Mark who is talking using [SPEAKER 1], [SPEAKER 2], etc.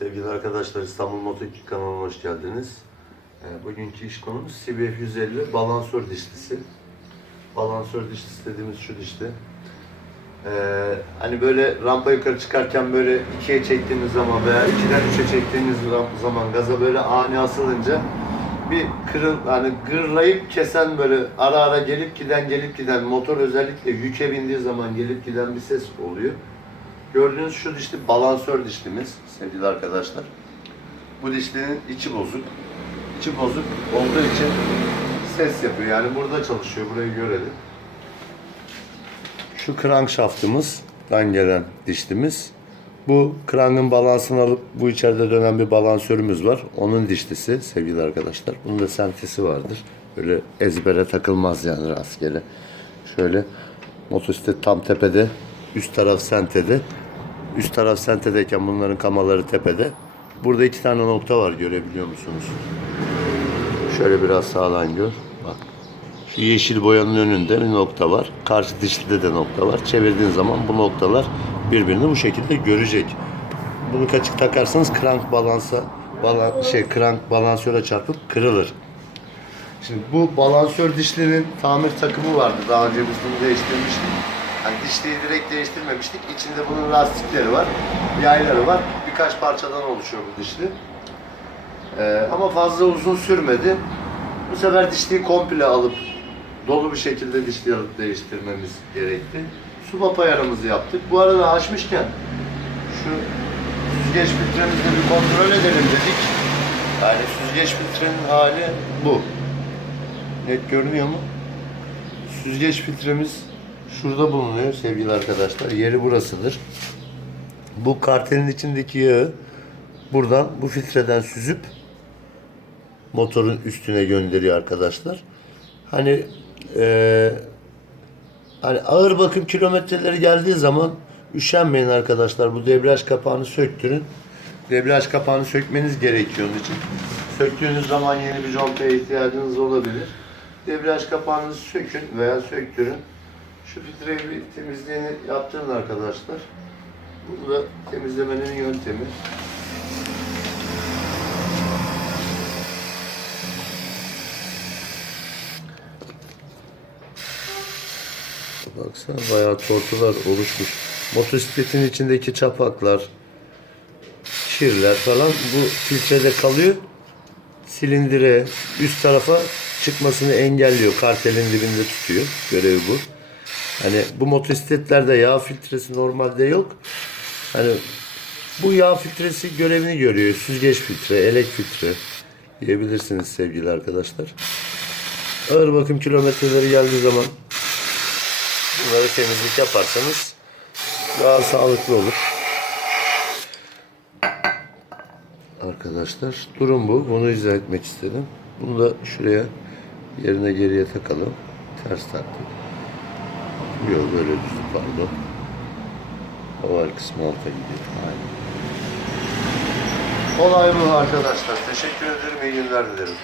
[SPEAKER 1] Sevgili arkadaşlar İstanbul Moto2 kanalına hoş geldiniz. Ee, Bugünkü iş konumuz CBF 150 balansör dişlisi. Balansör dişlisi dediğimiz şu dişli. Ee, hani böyle rampa yukarı çıkarken böyle ikiye çektiğimiz zaman veya ikiden üçe çektiğimiz ram- zaman gaza böyle ani asılınca bir kırıl hani gırlayıp kesen böyle ara ara gelip giden gelip giden motor özellikle yüke bindiği zaman gelip giden bir ses oluyor. Gördüğünüz şu dişli balansör dişlimiz sevgili arkadaşlar. Bu dişlinin içi bozuk. İçi bozuk olduğu için ses yapıyor. Yani burada çalışıyor. Burayı görelim. Şu krank şaftımızdan gelen dişlimiz. Bu krangın balansını alıp bu içeride dönen bir balansörümüz var. Onun dişlisi sevgili arkadaşlar. Bunun da sentesi vardır. Böyle ezbere takılmaz yani rastgele. Şöyle motosiklet tam tepede. Üst taraf sentede. Üst taraf sentedeyken bunların kamaları tepede. Burada iki tane nokta var görebiliyor musunuz? Şöyle biraz sağdan gör. Bak. Şu yeşil boyanın önünde bir nokta var. Karşı dişlide de nokta var. Çevirdiğin zaman bu noktalar birbirini bu şekilde görecek. Bunu kaçık takarsanız krank balansa balan, şey krank balansöre çarpıp kırılır. Şimdi bu balansör dişlinin tamir takımı vardı. Daha önce biz bunu değiştirmiştik. Dişliği direkt değiştirmemiştik. İçinde bunun lastikleri var, yayları var. Birkaç parçadan oluşuyor bu dişli. Ee, ama fazla uzun sürmedi. Bu sefer dişliği komple alıp dolu bir şekilde dişliği alıp değiştirmemiz gerekti. Su ayarımızı yaptık. Bu arada açmışken şu süzgeç filtremizi bir kontrol edelim dedik. Yani süzgeç filtrenin hali bu. Net görünüyor mu? Süzgeç filtremiz şurada bulunuyor sevgili arkadaşlar. Yeri burasıdır. Bu kartelin içindeki yağı buradan bu filtreden süzüp motorun üstüne gönderiyor arkadaşlar. Hani eee hani ağır bakım kilometreleri geldiği zaman üşenmeyin arkadaşlar. Bu debriyaj kapağını söktürün. Debriyaj kapağını sökmeniz gerekiyor onun için. Söktüğünüz zaman yeni bir contaya ihtiyacınız olabilir. Debriyaj kapağınızı sökün veya söktürün. Şu filtreyi bir temizliğini yaptırın arkadaşlar. Bu da temizlemenin yöntemi. Baksana bayağı tortular oluşmuş. Motosikletin içindeki çapaklar, kirler falan bu filtrede kalıyor. Silindire, üst tarafa çıkmasını engelliyor. Kartelin dibinde tutuyor. Görevi bu. Hani bu motosikletlerde yağ filtresi normalde yok. Hani bu yağ filtresi görevini görüyor. Süzgeç filtre, elek filtre diyebilirsiniz sevgili arkadaşlar. Ağır bakım kilometreleri geldiği zaman Bunları temizlik yaparsanız daha sağlıklı olur. Arkadaşlar durum bu. Bunu izah etmek istedim. Bunu da şuraya yerine geriye takalım. Ters taktık. Yok böyle düz pardon. Oval kısmı alta gidiyor. Aynen. Olay bu arkadaşlar. Teşekkür ederim. İyi günler dilerim.